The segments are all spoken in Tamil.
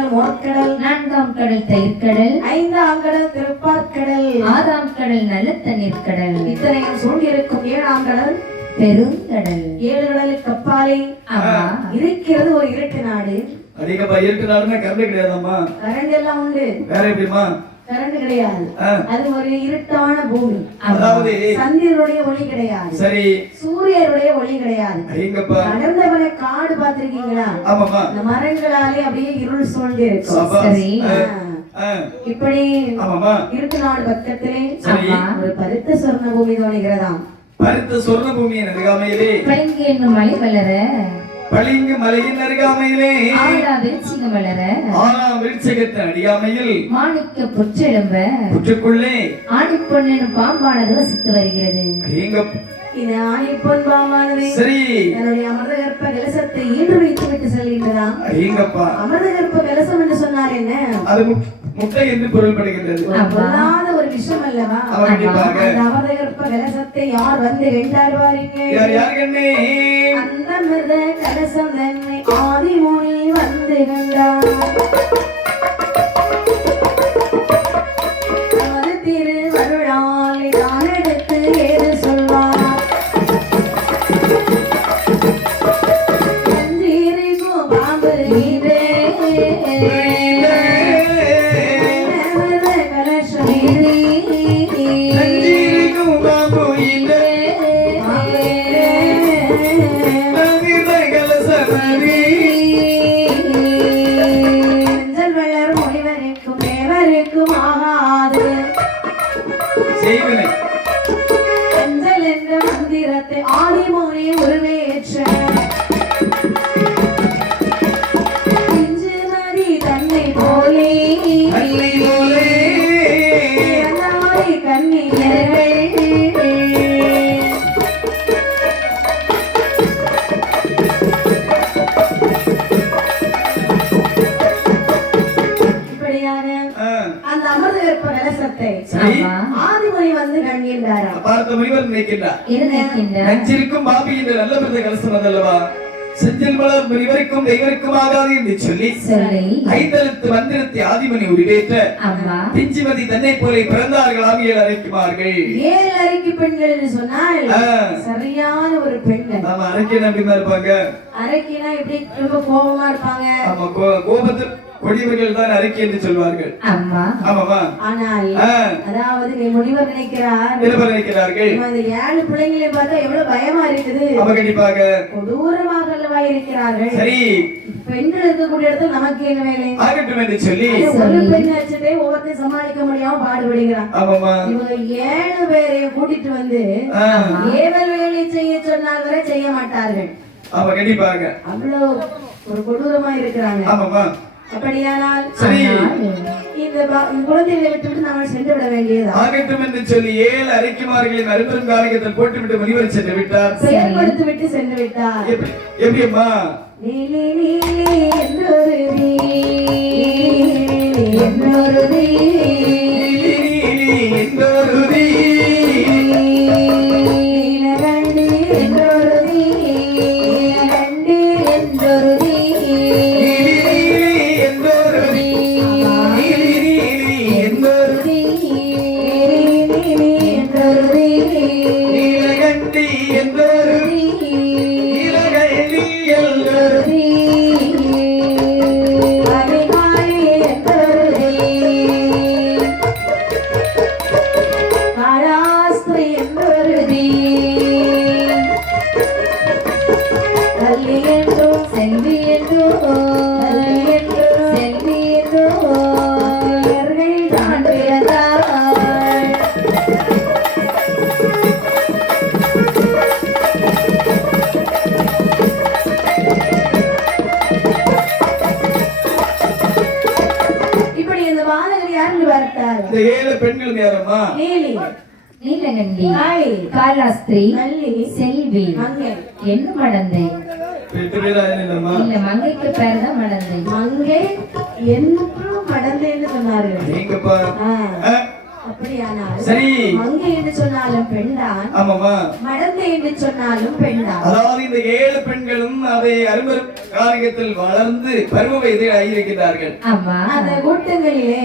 கடல் மோர்க்கடல், நான்காம் கடல் தயிர்கடல், ஐந்தாம் கடல் திருப்பாற்கடல், ஆறாம் கடல் நல்ல தண்ணீர் கடல், இத்தனையும் சூழ்ந்திருக்கும் ஏழாம் கடல் பெருங்கடல். 7 கடலுக்கு அப்பாலே இருக்கிறது ஒரு இருட்டு நாடு. அதிகமா இருட்டு நாடுனா கரண்ட் கிடையாதாம்மா? கரண்ட் எல்லாம் உண்டு. வேற எப்படிமா? கரண்ட் கிடையாது. அது ஒரு இருட்டான பூமி. அதாவது சந்திரனுடைய ஒளி கிடையாது. சரி. சூரியனுடைய ஒளி கிடையாது. எங்கப்பா? அடர்ந்தவன காடு பாத்திருக்கீங்களா? ஆமாமா. இந்த மரங்களாலே அப்படியே இருள் சூழ்ந்து இருக்கும். சரி. இப்படி ஆமாமா. இருட்டு நாடு பக்கத்திலே ஒரு பருத்த சொர்ண பூமி தோணுகிறதாம். பருத்த சொர்ண பூமியின் அருகாமையிலே பளிங்கு என்னும் மலை வளர, பளிங்கு மலையின் அருகாமையிலே ஆழா விருட்சிகம் வளர, ஆறாம் விருட்சகத்தின் அடியாமையில் மாணிக்க புற்றெழும்ப, புற்றுக்குள்ளே ஆணிப்பொன் என்னும் பாம்பானது வசித்து வருகிறது. இந்த ஆணிப்பொன் பாம்பானது தன்னுடைய அமிர்த கர்ப்ப கலசத்தை ஈன்று வைத்து விட்டு செல்கின்றதாம். அமிர்த கர்ப்ப கலசம் என்று சொன்னார் என்ன? அது முட்டை என்று பொருள்படுகின்றது. பொல்லாத ஒரு விஷயம் அல்லவா? அந்த அமிர்த கர்ப்ப கலசத்தை யார் வந்து கண்டாருவாருங்க? அந்த அமிர்த கலசம் தன்னை ஆதிமுனி வந்து கண்டார். அது திருவருளால் தான் எடுத்து ஏது சொல்வார். பாம்பு ஆதிமோனே உருவேற்ற இஞ்சுமதி தன்னை போலே கண்ணீர்கள். இப்படியான அந்த அமிர்த கர்ப்ப கலசத்தை ஆதிமுனி வந்து கண்கின்றாரா? பார்த்த முனிவர் நினைக்கின்றார். நெஞ்சிருக்கும் பாபி என்ற நல்ல மிருத கலசம் அதல்லவா? செஞ்சில் மலர் முனிவருக்கும் தெய்வருக்கும் ஆகாது என்று சொல்லி ஐந்தெழுத்து மந்திரத்தை ஆதிமணி உருவேற்ற பிஞ்சுமதி தன்னை போல பிறந்தார்களாம் 7 அரைக்குமார்கள். 7 அரைக்கு பெண்கள் என்று சொன்னால் சரியான ஒரு பெண்கள். ஆமா, அரைக்கினா எப்படிமா இருப்பாங்க? அரைக்கினா எப்படி ரொம்ப கோபமா இருப்பாங்க. ஆமா, கோபத்தில் கொடியவர்கள் தான் அறிக்கை என்று சொல்வார்கள். ஆனால் அதாவது நீ முனிவர் நினைக்கிறார்கள். இந்த 7 பிள்ளைங்களை பார்த்தா எவ்வளவு பயமா இருக்குது. கண்டிப்பாக கொடூரமாக அல்லவா இருக்கிறார்கள். சரி, பெண்கள் இருக்கக்கூடிய இடத்துல நமக்கு என்ன வேலை? ஆகட்டும் என்று சொல்லி ஒரு பெண் வச்சுட்டே ஒவ்வொருத்தையும் சமாளிக்க முடியாம பாடுபடுகிறான். இவங்க 7 பேரையும் கூட்டிட்டு வந்து ஏவல் வேலை செய்ய சொன்னால் வரை செய்ய மாட்டார்கள். கண்டிப்பாக அவ்வளவு ஒரு கொடூரமா இருக்கிறாங்க. அப்படியானால் இந்த குழந்தைகளை விட்டுவிட்டு நாங்கள் சென்று விட வேண்டியது ஆகட்டும் என்று சொல்லி 7 அரைக்குமார்களின் அரும்பெரும் காரியத்தில் போட்டுவிட்டு முனிவர் சென்று விட்டார். செயல்படுத்தி விட்டு சென்று விட்டார். எப்படியம்மா? நீலி நீலி என்றொரு என்னொரு பெண்கள் யாரம்மா? நீலகண்டி, காலாஸ்திரி, செல்வி, என்ன மடந்தை? இல்ல, மங்கைக்கு பேர் தான் மடந்தை. மங்கை என்றும் மடந்தைன்னு சொன்னார்கள். அப்படியானால் மங்கை என்று சொன்னாலும் பெண்தான், மடந்தை என்று சொன்னாலும் பெண்தான். அதாவது இந்த 7 பெண்களும் அதை காரியத்தில் வளர்ந்து பருவ வயதில் ஆகியிருக்கிறார்கள். ஆமா அந்த கூட்டங்களிலே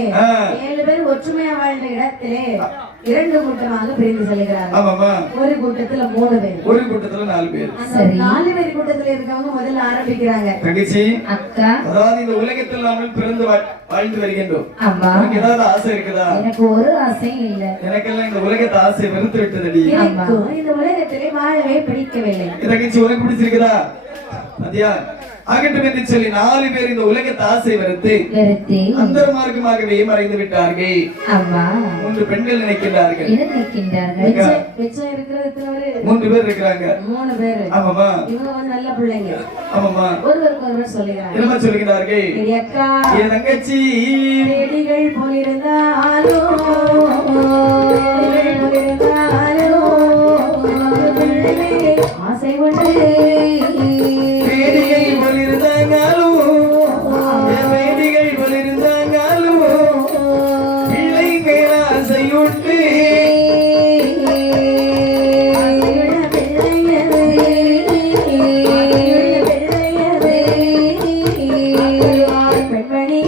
7 பேர் ஒற்றுமையா வாழ்ந்த இடத்திலே 2 கூட்டமாக பிரிந்து செல்கிறார்கள். ஆமாமா. ஒரு கூட்டத்துல 3 பேர், ஒரு கூட்டத்துல 4 பேர். சரி. 4 பேர் கூட்டத்துல இருக்கவங்க முதல்ல ஆரம்பிக்கிறாங்க. தங்கச்சி, அக்கா, அதாவது இந்த உலகத்தில் நாம பிறந்து வாழ்ந்து வருகின்றோம். ஆமா. உனக்கு ஏதாவது ஆசை இருக்குதா? எனக்கு ஒரு ஆசையும் இல்ல. எனக்கெல்லாம் இந்த உலகத்தை ஆசை வெறுத்து விட்டதடி. எனக்கும் இந்த உலகத்திலே வாழவே பிடிக்கவில்லை. தங்கச்சி, உனக்கு பிடிச்சிருக்குதா? அதியா ஆகட்டும் என்று சொல்லி 4 பேர் இந்த உலகத்தை ஆசை வெறுத்து அந்த மார்க்கமாகவே மறைந்து விட்டார்கள். ஆமா. 3 பெண்கள் நினைக்கிறார்கள். மிச்சம் இருக்கிறது எத்தனை பேர்? 3 பேர் இருக்கிறாங்க. 3 பேர். ஆமாமா. இவங்க வந்து நல்ல பிள்ளைங்க. ஆமாமா. ஒருவருக்கு ஒருவர் சொல்லுகிறாங்க. என்ன சொல்லுகிறார்கள்? அக்கா, என் தங்கச்சி செடிகள் போலிருந்தாலோ ஆசை உண்டு, வேடிகை போலிருந்தாங்களும் வேடிகை போலிருந்தாங்களும் பிள்ளை மேல ஆசையுண்டு. பெண்மணி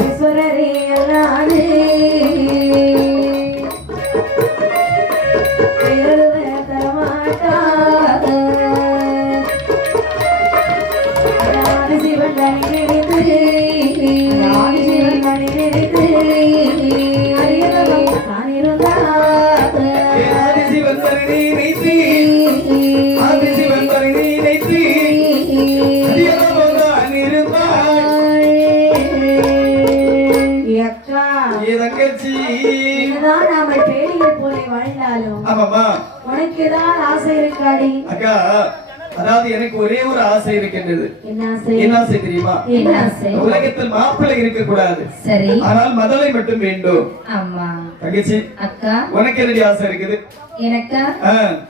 ஈஸ்வரரே அல்லாது வேறொருவர் தரமாட்டார். சிவன் தனி நினைத்து அறியதம் நான் இருந்தார். ஆதிசிவன் தரணி நினைத்து ஆதிசிவன் தரணி நினைத்து அதியமான் இருந்தாள். அக்கா, என் தங்கச்சி, இதுதான் நாம பேடிகள் போல வாழ்ந்தாலும் ஆமாமா. உனக்கு ஏதாவது ஆசை இருக்காடி? அக்கா, அதாவது எனக்கு ஒரே ஒரு ஆசை இருக்கின்றது. என்ன ஆசை? என்ன ஆசை தெரியுமா? என்ன ஆசை? உலகத்தில் மாப்பிள்ளை இருக்க கூடாது, சரி. ஆனால் மதலை மட்டும் வேண்டும். ஆமா. தங்கச்சி, அக்கா, உனக்கு என்னடி ஆசை இருக்குது? எனக்கா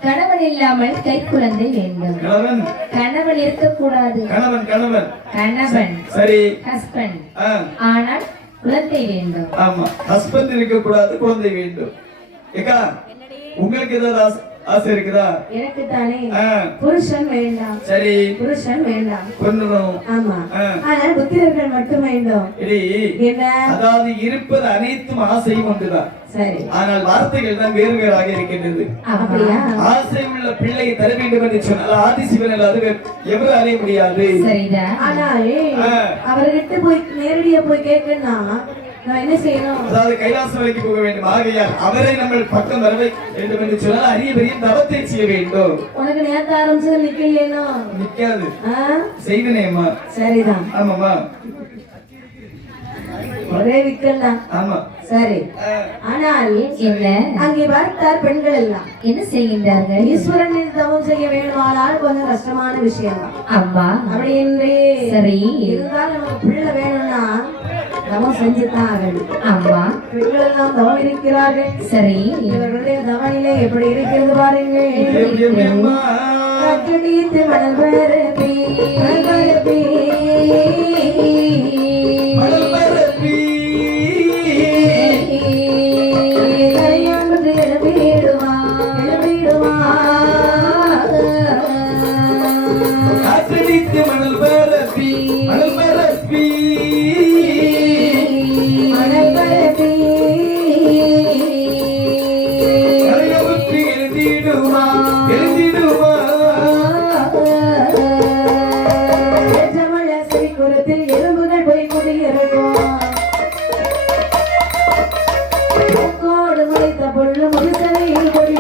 கணவன் இல்லாமல் கைக்குழந்தை வேண்டும். கணவன் கணவன் இருக்கக்கூடாது. கணவன் கணவன் கணவன் சரி, ஹஸ்பண்ட். ஆ, ஆனால் குழந்தை வேண்டும். ஆமா. ஹஸ்பண்ட் இருக்க கூடாது, குழந்தை வேண்டும். ஏக்கா, உங்களுக்கு ஏதாவது ஆசை இருக்குதா? எனக்கு தானே ஆ, புருஷன் வேண்டாம். சரி, புருஷன் வேண்டாம். கொன்னணும். ஆமா. ஆ, ஆனால் புத்திரர்கள் மட்டும் வேண்டும். இடி, என்ன? அதாவது இருப்பது அனைத்தும் ஆசையும் ஒன்றுதான், சரி. ஆனால் வார்த்தைகள் தான் வேறு வேறாக இருக்கின்றது. அப்படியா? ஆசை உள்ள பிள்ளையை தர வேண்டும் என்று சொன்னால் ஆதிசிவன் அல்லாது எவரு அறிய முடியாது. சரிதான். ஆனால் ஆ, அவர்கிட்ட போய் நேரடியா போய் கேட்கணும்னா நான் என்ன செய்யணும்? அதாவது கைலாசம் வரைக்கும் போக வேண்டும். ஆகையால் அவரை நம்ம பக்கம் வர வேண்டும் என்று சொன்னால் அரிய பெரிய தவத்தை செய்ய வேண்டும். உனக்கு நேரத்தை ஆரம்பிச்சு நிக்கலையேனோ? நிக்காது, ஆ? செய்வனேம்மா. சரிதான். ஆமாமா. ஒரே விக்கல் தான். ஆமா. சரி. ஆ, ஆனால் என்ன? அங்கே பார்த்தார் பெண்கள் எல்லாம் என்ன செய்கின்றார்கள்? ஈஸ்வரனின் தவம் செய்ய வேண்டுமானால் கொஞ்சம் கஷ்டமான விஷயம் தான். அம்மா. அப்படி என்று சரி. இருந்தாலும் நமக்கு பிள்ளை வேணும்னா தவம் செஞ்சுதான் ஆகணும். அம்மா. பெண்கள் எல்லாம் தவம் இருக்கிறார்கள். சரி. இவர்களுடைய தவநிலை எப்படி இருக்கிறது பாருங்கள். எப்படி எப்படி அம்மா? கட்டடித்து மணல் பரப்பி மணல் பரப்பி கரையாண்டு எழுப்பிடுவா எழுப்பிடுவா. காற்றடித்து மணல் பரப்பி மணல் பரப்பி மணல் பரப்பி கரையவுற்றி எழுதிடுமா எழுதிடுமா. சிறிகுறத்தில் எறும்புகள் போய் குடியிருக்கும். கோடு முளைத்த பொருள் முழுசனையில் கொடி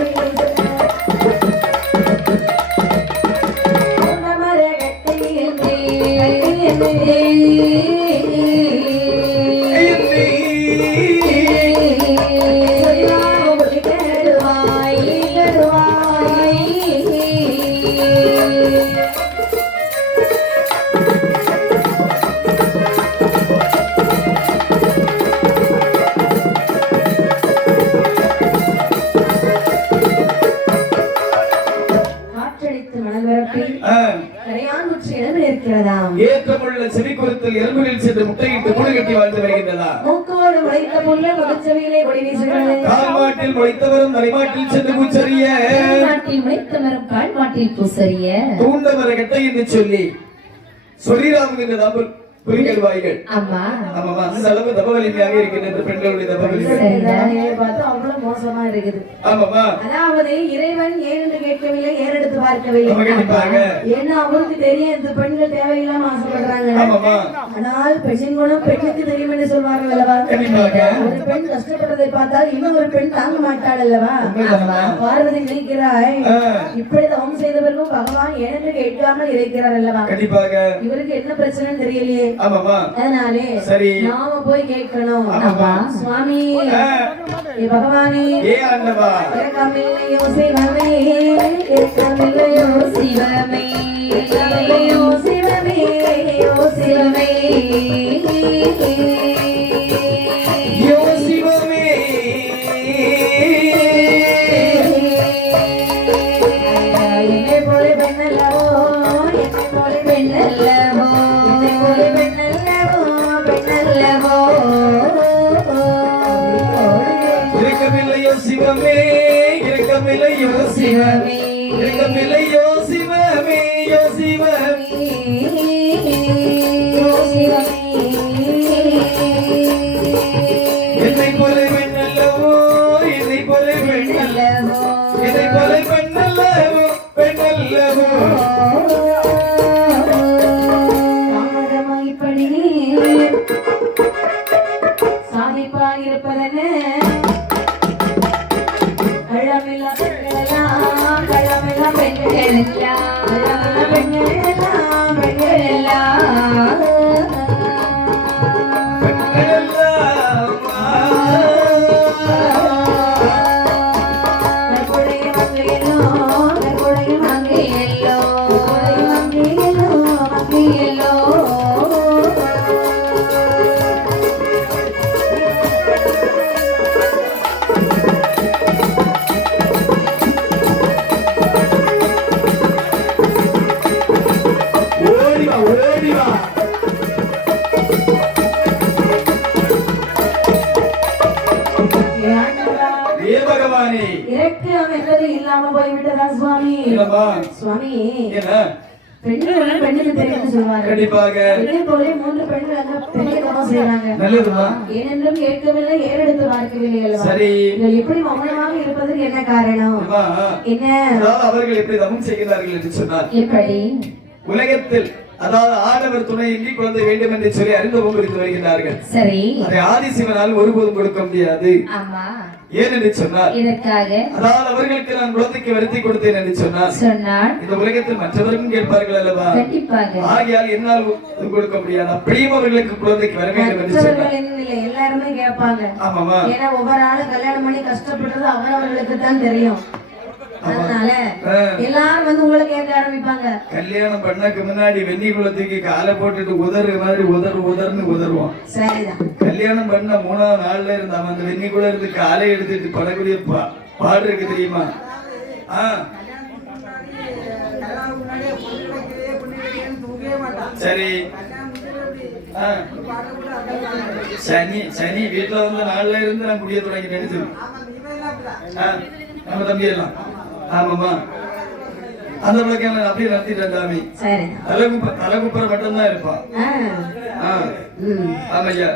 ஏற்றமுள்ள செவிக்குறத்தில் எறும்புகளில் சென்று முட்டையிட்டு கூடு கட்டி வாழ்ந்து வருகின்றதா? மாட்டில் முளைத்தவரும் தலைமாட்டில் சென்று பூச்சரிய மாட்டில் முளைத்தவரும் கால் மாட்டில் பூசரிய தூண்டவர கட்டை என்று சொல்லி சொல்லிராமுகின்ற தாம்பல் புலிகள் வாய்கள் ஆமா ஆமாமா அந்த அளவு தபவலிமையாக இருக்கின்ற பெண்களுடைய தபவலிமை பார்த்தா அவ்வளவு மோசமா இருக்குது. ஆமாமா அதாவது இறைவன் ஏன் என்று கேட்கவில்லை, ஏறெடுத்து பார்க்கவில்லை. நம்ம கண்டிப்பாக ஏன்னா அவருக்கு தெரியும் இந்த பெண்கள் தேவையில்லாம ஆசைப்படுறாங்க. ஆமாமா ஆனால் பெண்ணின் குணம் பெண்ணுக்கு தெரியும் என்று சொல்வார்கள் அல்லவா? கண்டிப்பாக ஒரு பெண் கஷ்டப்படுறதை பார்த்தால் இன்னொரு பெண் தாங்க மாட்டாள் அல்லவா? பார்வதி நினைக்கிறாய் இப்படி தவம் செய்தவர்களும் பகவான் ஏனென்று கேட்காமல் இருக்கிறார் அல்லவா? கண்டிப்பாக இவருக்கு என்ன பிரச்சனைன்னு தெரியலையே. ஆமாமா அதனாலே சரி நாம போய் கேட்கணும். ஆமாமா சுவாமி ஏ பகவானே ஏ ஆண்டவா இரக்கமில்லையோ சிவமே, இரக்கமில்லையோ சிவமே, இரக்கமில்லையோ சிவமே, ஓ சிவமே, யோ சிவமே என்னை போல பெண்ணல்லவோ, என்னை போல பெண்ணல்லவோ, என்னை போல பெண்ணல்லவோ, பெண்ணல்லவோ. இரக்கமில்லையோ சிவமே, இரக்கமில்லையோ சிவமே, இரக்கமில்லையோ சிவமே, யோ சிவமே, என்னை போல பெண்ணல்லவோ, என்னை போல பெண்ணல்லவோ, என்னை போல பெண்ணல்லவோ, பெண்ணல்லவோ. சாதிப்பாயிருப்பதென கள்ளமில்லா பெண்களெல்லாம், கள்ளமில்லா பெண்களெல்லாம், கள்ளமில்லா பெண்களெல்லாம், பெண்களெல்லாம் நற்குடைய மங்கையெல்லோ, நற்குடைய மங்கையெல்லோ, மங்கையெல்லோ, மங்கையெல்லோ. ஓடி வா, ஓடி வா. ஏ பகவானே இரக்கம் என்பது இல்லாம போய்விட்டதா சுவாமி? இல்லம்மா. சுவாமி என்ன பெண்கள் பெண்ணுக்கு தெரியும் சொல்வார்கள். கண்டிப்பாக இதே போல 3 பெண்கள் அங்க பெரிய தவம் செய்றாங்க. நல்லதுமா ஏனென்றும் கேட்கவில்லை, ஏறெடுத்து பார்க்கவில்லை அல்லவா? சரி நீங்கள் இப்படி மௌனமாக இருப்பதற்கு என்ன காரணம்? அம்மா, என்ன? அதாவது அவர்கள் எப்படி தவம் செய்கிறார்கள் என்று சொன்னார். எப்படி உலகத்தில் அதாவது ஆடவர் துணையின்றி குழந்தை வேண்டும் என்று சொல்லி அறிந்தவங்க இருந்து வருகிறார்கள். சரி அதை ஆதிசிவனால் ஒருபோதும் கொடுக்க முடியாது. ஆமா ஏன் என்று சொன்னார், இதற்காக அதாவது அவர்களுக்கு நான் குழந்தைக்கு வருத்தி கொடுத்தேன் என்று சொன்னார். சொன்னார் இந்த உலகத்தில் மற்றவர்களும் கேட்பார்கள் அல்லவா? கண்டிப்பாக ஆகையால் என்னால் கொடுக்க முடியாது. அப்படியும் அவர்களுக்கு குழந்தைக்கு வர வேண்டும் என்று சொன்னார். மற்றவர்கள் என்ன இல்லை, எல்லாருமே கேட்பாங்க. ஆமாமா ஏன்னா ஒவ்வொரு ஆளும் கல்யாணம் பண்ணி கஷ்டப்படுறது அவரவர்களுக்கு தான் தெரியும். அதனால எல்லாரும் வந்து உங்களை கேட்க ஆரம்பிப்பாங்க. கல்யாணம் பண்ணக்கு முன்னாடி வெந்நி குளத்துக்கு காலை போட்டுட்டு உதறு மாதிரி உதர்னு உதருவான். சரிதான். கல்யாணம் பண்ண 3ஆவது நாள்ல இருந்து அவன் அந்த வெந்நி குளம் இருந்து காலை எடுத்துட்டு படக்கூடிய பாடு இருக்கு தெரியுமா? சரி சனி சனி வீட்டுல வந்த நாள்ல இருந்து நான் குடிய தொடங்கிட்டேன்னு சொல்லி நம்ம தம்பி எல்லாம் ஆமாமா அந்த பழக்கம் அப்படியே நடத்திட்டேன் சாமி. சரி தலைகுப்புற மட்டும்தான் இருப்பான். ஆமையா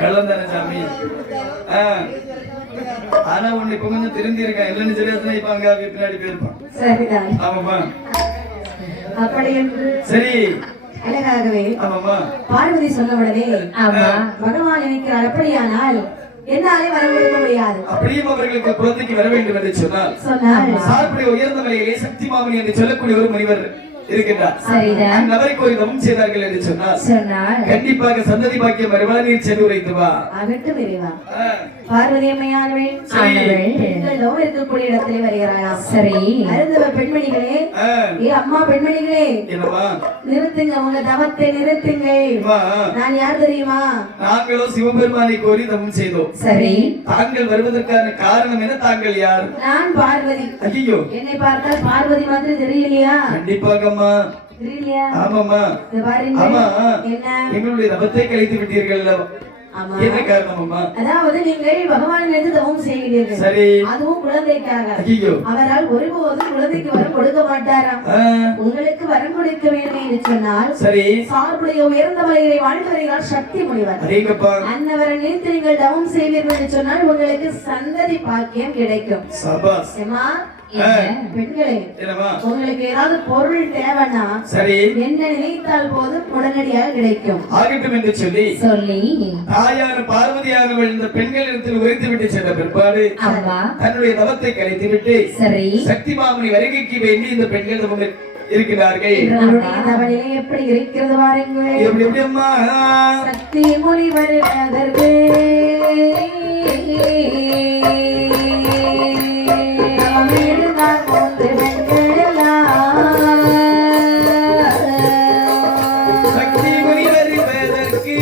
கள்ளம் தானே சாமி. ஆனா ஒண்ணு இப்ப கொஞ்சம் திருந்தி இருக்கான். இல்லன்னு சரியாதான் இப்ப அங்க பின்னாடி போயிருப்பான். சரிதான். ஆமாமா அப்படி என்று சரி அழகாகவே ஆமாமா பார்வதி சொன்னவுடனே ஆமா பகவான் நினைக்கிறார், அப்படியானால் என்னாலே வர கொடுக்க முடியாது. அப்படியும் அவர்களுக்கு குழந்தைக்கு வர வேண்டும் என்று சொன்னால் சார்புடைய உயர்ந்த நிலையிலே சக்தி மாமணி என்று சொல்லக்கூடிய ஒரு முனிவர் இருக்கின்றார். சரிதான். நபருக்கு ஒரு தவம் செய்தார்கள் என்று சொன்னால் சொன்னார் கண்டிப்பாக சந்ததி பாக்கியம் வருவா. நீர் சென்று உரைத்து வா. அகட்டு விரைவா. பார்வதி அம்மையானவள் தவம் இருக்கக்கூடிய இடத்திலே வருகிறாராம். சரி அருந்தவ பெண்மணிகளே, ஏ அம்மா பெண்மணிகளே, என்னம்மா நிறுத்துங்க, உங்க தவத்தை நிறுத்துங்கள். நான் யார் தெரியுமா? நாங்களோ சிவபெருமானை கோரி தவம் செய்தோம். சரி தாங்கள் வருவதற்கான காரணம் என்ன? தாங்கள் யார்? நான் பார்வதி. ஐயோ என்னை பார்த்தால் பார்வதி மாதிரி தெரியலையா? கண்டிப்பாகம்மா தெரியலையா? ஆமாமா இது பாருங்க. ஆமா என்ன? எங்களுடைய தவத்தை கழித்து விட்டீர்கள். ஆமா. என்ன காரணம் அம்மா? அதாவது நீங்கள் பகவான் மீது தவம் செய்கிறீர்கள். சரி. அதுவும் குழந்தைக்காக. ஐயோ. அவரால் ஒருபோதும் குழந்தைக்கு வரம் கொடுக்க மாட்டாராம். உங்களுக்கு வரம் கொடுக்க வேண்டும் என்று சொன்னால் சரி. சார்புடைய உயர்ந்த மலையை வாழ்ந்து வருகிறார் சக்தி முனிவர். அதேங்கப்பா. அன்னவரை நினைத்து நீங்கள் தவம் செய்வீர்கள் என்று சொன்னால் உங்களுக்கு சந்ததி பாக்கியம் கிடைக்கும். சபாஸ். ஏமா பெண்களே, என்னமா உங்களுக்கு ஏதாவது பொருள் தேவைன்னா சரி என்ன நினைத்தால் போதும் உடனடியாக கிடைக்கும். ஆகட்டும் என்று சொல்லி தாயார் பார்வதியானவள் இந்த பெண்களிடத்தில் உரைத்து விட்டு சென்ற பிற்பாடு தன்னுடைய தவத்தை கலைத்து விட்டு சக்தி மாமணி வருகைக்கு வேண்டி இந்த பெண்கள் தவம் இருக்கிறார்கள். எப்படி இருக்கிறது பாருங்கள். எப்படி எப்படி அம்மா? சக்தி மொழி வருவதற்கு சக்தி மொழி வருவதற்கு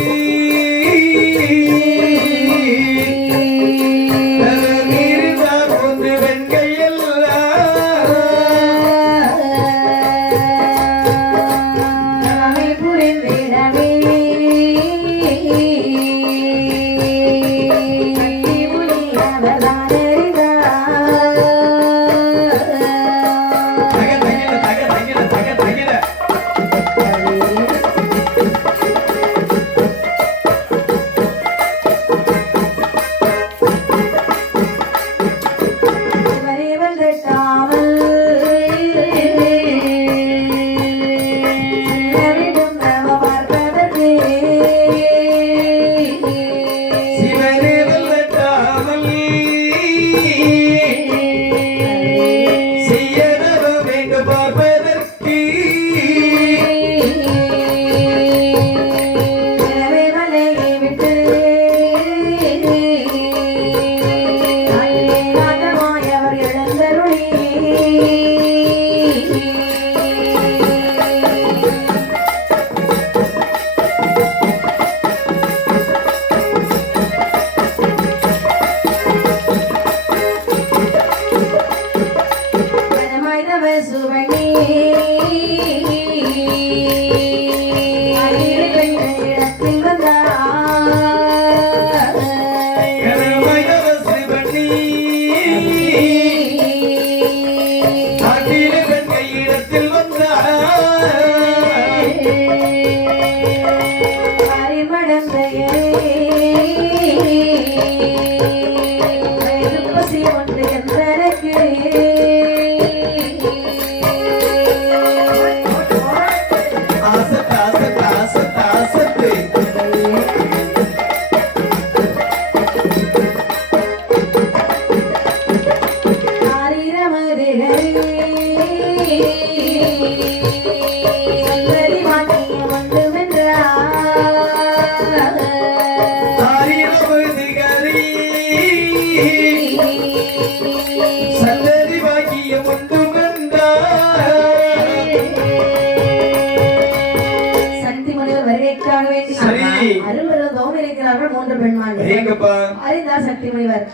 சக்தி முனிவர்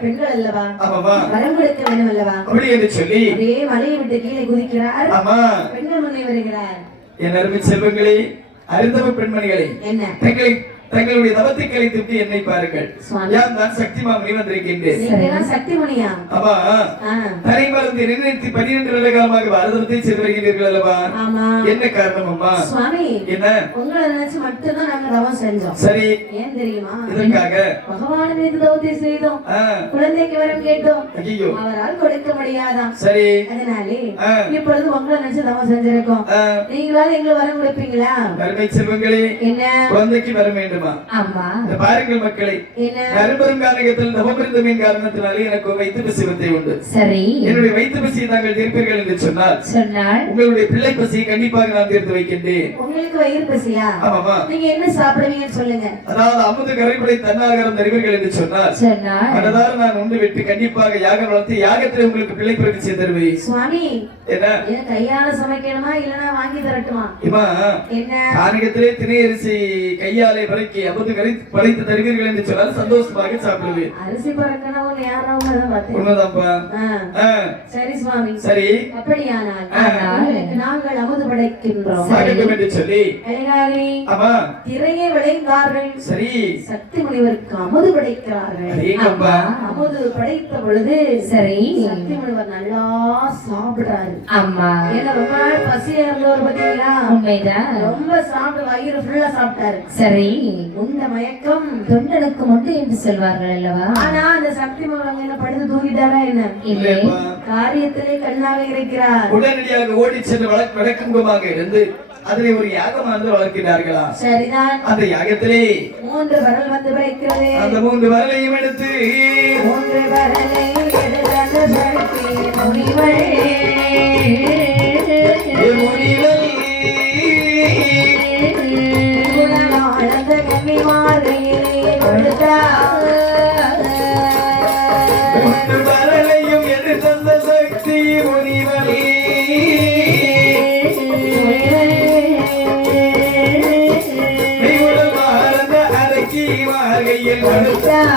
பெண்கள் அல்லவா, வரம் கொடுக்க வேண்டும் அல்லவா, அப்படி என்று சொல்லி அதே மலையை விட்டு கீழே குதிக்கிறார். பெண்கள் முன்னே வருகிறார். என் அருமை செல்வங்களே, அருந்தவ பெண்மணிகளே, என்ன தங்களுடைய தவத்தை கழித்து என்னை பாருங்கள். யான் தான் சக்தி மாமணி வந்திருக்கின்றேன். சக்தி மணியா? ஆமா. தரை மறந்து நினைத்து 12 வருட காலமாக பாரதத்தை செய்து வருகிறீர்கள் அல்லவா? என்ன காரணம் அம்மா? சுவாமி, என்ன உங்களை நினைச்சு மட்டும்தான் நாங்க தவம் செஞ்சோம். சரி, ஏன் தெரியுமா? இதற்காக பகவான் மீது தவத்தை செய்தோம், குழந்தைக்கு வரம் கேட்டோம். ஐயோ, அவரால் கொடுக்க முடியாதாம். சரி, அதனாலே இப்பொழுது உங்களை நினைச்சு தவம் செஞ்சிருக்கோம். நீங்களால எங்களுக்கு வரம் கொடுப்பீங்களா? அருமை செல்வங்களே, என்ன குழந்தைக்கு வரம் வேண்டும். பாருங்கள் மக்களை, அரும்பெரும் காரணத்தில் தவமிருந்தமின் காரணத்தினாலே எனக்கு வைத்து பசி உண்டு. சரி, என்னுடைய வைத்து பசியை தாங்கள் தீர்ப்பீர்கள் என்று சொன்னால் உங்களுடைய பிள்ளை பசியை கண்டிப்பாக நான் தீர்த்து வைக்கின்றேன். உங்களுக்கு வயிறு பசியா? ஆமாமா. நீங்க என்ன சாப்பிடுவீங்கன்னு சொல்லுங்க. அதாவது அமுத கரைப்படை தன்னாகாரம் தருவீர்கள் என்று சொன்னால் மனதார நான் உண்டு விட்டு கண்டிப்பாக யாகம் வளர்த்து யாகத்தில் உங்களுக்கு பிள்ளை பிறகு செய்து தருவேன். சுவாமி, என்ன கையால சமைக்கணுமா இல்லனா வாங்கி தரட்டுமா? என்ன கானகத்திலே திணை அரிசி கையாலே நாளைக்கு அமுது படைத்து தருவீர்கள் என்று சொன்னால் சந்தோஷமாக சாப்பிடுவேன். அரிசி பறக்கணும் யாராவது பார்த்தேன். உண்மைதான்ப்பா. சரி சுவாமி. சரி. அப்படியானால் நாங்கள் அமுது படைக்கின்றோம் என்று சொல்லி அழகாரி ஆமா திரையை விளைந்தார்கள். சரி. சக்தி முனிவருக்கு அமுது படைக்கிறார்கள். அமுது படைத்த பொழுது சரி சக்தி முனிவர் நல்லா சாப்பிடுறாரு. ஆமா ஏன்னா ரொம்ப நாள் பசியா இருந்தவர் பாத்தீங்களா, உண்மைதான். ரொம்ப சாப்பிட்டு வயிறு ஃபுல்லா சாப்பிட்டாரு. சரி உண்ட மயக்கம் தொண்டனுக்கு உண்டு என்று சொல்வார்கள் அல்லவா? ஆனா அந்த சக்தி முனிவர் என்ன படுத்து தூங்கிட்டாரா என்ன? இல்லை, காரியத்திலே கண்ணாக இருக்கிறார். உடனடியாக ஓடி சென்று வழக்கமாக இருந்து அதிலே ஒரு யாகமானது வளர்க்கிறார்களா? சரிதான். அந்த யாகத்திலே 3 வரல் வந்து பிறக்கிறது. அந்த 3 வரலையும் எடுத்து 3 வரலை எடுத்து சக்தி முனிவர் குணமானந்த கன்னிமாரையிலே கொடுத்தார். 3 வரலையும் எடுத்த சக்தி முனிவரே கையில் கொடுத்தார்.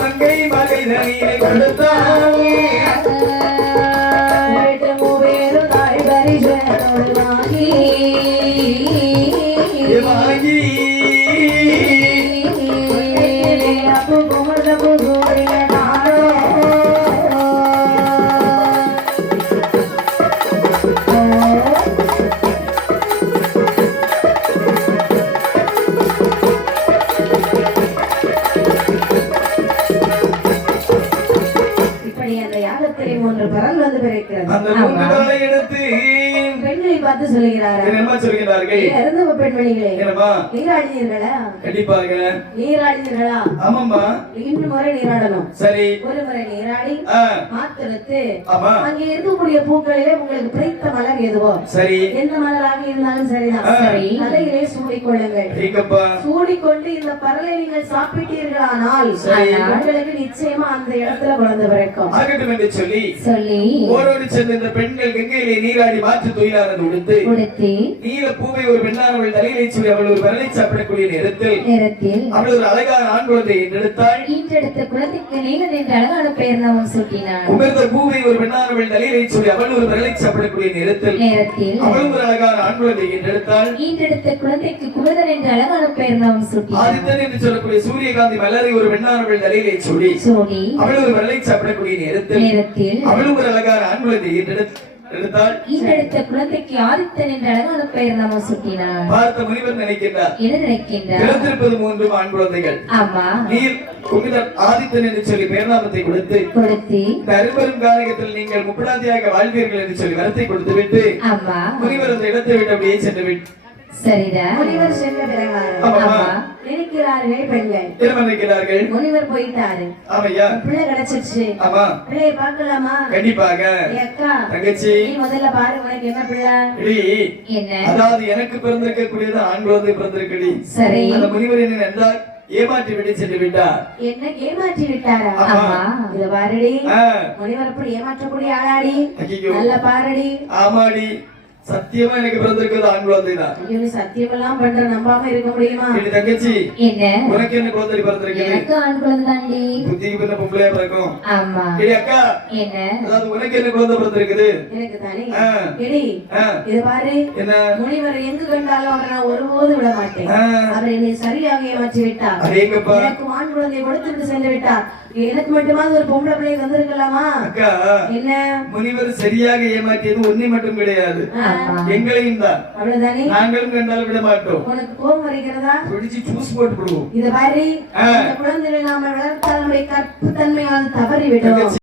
மங்கை மகை தனியை கொடுத்தார். பெண்களை பார்த்து சொல்லுகிறார்கள். பெண்மணிகளே நீராடினீர்களா? கண்டிப்பாக நீராடினீர்களா? ஆமாம்மா. 2 முறை நீராடணும். சரி. ஒரு முறை நீராடி மாத்திரத்து அங்கே இருக்கக்கூடிய பூக்களிலே உங்களுக்கு பிடித்த மலர் எதுவோ சரி, எந்த மலராக இருந்தாலும் சரிதான், தலையிலே சூடிக்கொள்ளுங்கள். சூடிக்கொண்டு இந்த பரலை நீங்கள் சாப்பிட்டீர்களானால் உங்களுக்கு நிச்சயமா அந்த இடத்துல குழந்தை பிறக்கும் என்று சொல்லி ஓடோடி சென்ற இந்த பெண்கள் கங்கையிலே நீராடி மாற்று தொழிலாளர் உடுத்து நீல பூவை ஒரு பெண்ணானவள் தலையிலே சூடி அவள் ஒரு விரலை சாப்பிடக்கூடிய நேரத்தில் அவள் ஒரு அழகான ஆண் குழந்தை என்றெடுத்தாள். ஈன்றெடுத்த குழந்தைக்கு நீலன் என்ற அழகான பெயர் நாமம் சூட்டினாள். உமிழ்ந்த பூவை ஒரு பெண்ணானவள் தலையிலே சூடி அவள் ஒரு விரலை சாப்பிடக்கூடிய நேரத்தில் அவள் ஒரு அழகான ஆண் குழந்தை என்றெடுத்தாள். ஈன்றெடுத்த குழந்தைக்கு குமுதன் என்ற அழகான பெயர் நாமம் சூட்டினாள். ஆதித்தன் என்று சொல்லக்கூடிய சூரியகாந்தி மலரை ஒரு பெண்ணானவள் தலையிலே சூடி அவள் ஒரு விரலை சாப்பிடக்கூடிய நேரத்தில் அவள் ஒரு அழகான ஆண் குழந்தை என்றெடுத்தாள். ஈன்றெடுத்த குழந்தைக்கு ஆதித்தன் என்ற அழகான பெயர் நாமம் சூட்டினாள். பார்த்த முனிவர் நினைக்கின்றார், என்ன நினைக்கின்றார்? பிறந்திருப்பது 3 ஆண் குழந்தைகள். ஆமா. நீர் குமிதன் ஆதித்தன் என்று சொல்லி பெயர் நாமத்தை கொடுத்து இந்த அருவரும் காரகத்தில் நீங்கள் முப்படாதியாக வாழ்வீர்கள் என்று சொல்லி வரத்தை கொடுத்து விட்டு முனிவர் அந்த இடத்தை விட்டு அப்படியே சென்று விட்டு சரிதான். முனிவர் சென்ற பிரகாரம் நினைக்கிறார்கள் பெண்கள். என்ன நினைக்கிறார்கள்? முனிவர் போயிட்டாரு. ஆமையா. பிள்ளை கிடைச்சிருச்சு. ஆமா. பிள்ளையை பார்க்கலாமா? கண்டிப்பாக. அக்கா தங்கச்சி நீ முதல்ல பாரு, உனக்கு என்ன பிள்ளை? என்ன? அதாவது எனக்கு பிறந்திருக்கக்கூடியது ஆண் குழந்தை பிறந்திருக்கடி. சரி. அந்த முனிவர் என்ன என்றால் ஏமாற்றி விட்டு சென்று விட்டார். என்ன ஏமாற்றி விட்டாரா? ஆமா. இத பாருடி, முனிவர் அப்படி ஏமாற்றக்கூடிய ஆளாடி. நல்ல பாருடி. ஆமாடி, சத்தியமா எனக்கு பிறந்திருக்கிறது ஆண் குழந்தை தான். ஐயோ, சத்தியமெல்லாம் பண்ற நம்பாம இருக்க முடியுமா? தங்கச்சி என்ன உனக்கு என்ன குழந்தை பிறந்திருக்கு? எனக்கு ஆண் குழந்தை தாண்டி. புத்திக்கு பின்ன பொம்பளையா பிறக்கும். ஆமா. அக்கா என்ன? அதாவது உனக்கு என்ன குழந்தை பிறந்திருக்குது? எனக்கு தானே. இது பாரு, என்ன முனிவர் எங்கு கண்டாலும் அவரை நான் ஒருபோது விட மாட்டேன். அவர் என்னை சரியாக ஏமாற்றி விட்டார். எனக்கு ஆண் குழந்தையை கொடுத்து விட்டு சென்று விட்டார். எனக்கு மட்டுமாவது ஒரு பொம்பளை பிள்ளை வந்திருக்கலாமா? அக்கா என்ன முனிவர் சரியாக ஏமாற்றியது ஒன்னை மட்டும் கிடையாது, எங்களையும் தான். அவ்வளவுதானே? நாங்களும் கண்டாலும் விட மாட்டோம். உனக்கு கோபம் வருகிறதா? பிடிச்சு ஜூஸ் போட்டு விடுவோம். இத மாதிரி குழந்தைகளை நாம வளர்த்தால் நம்முடைய கற்பு தன்மையால் தவறி விடும்.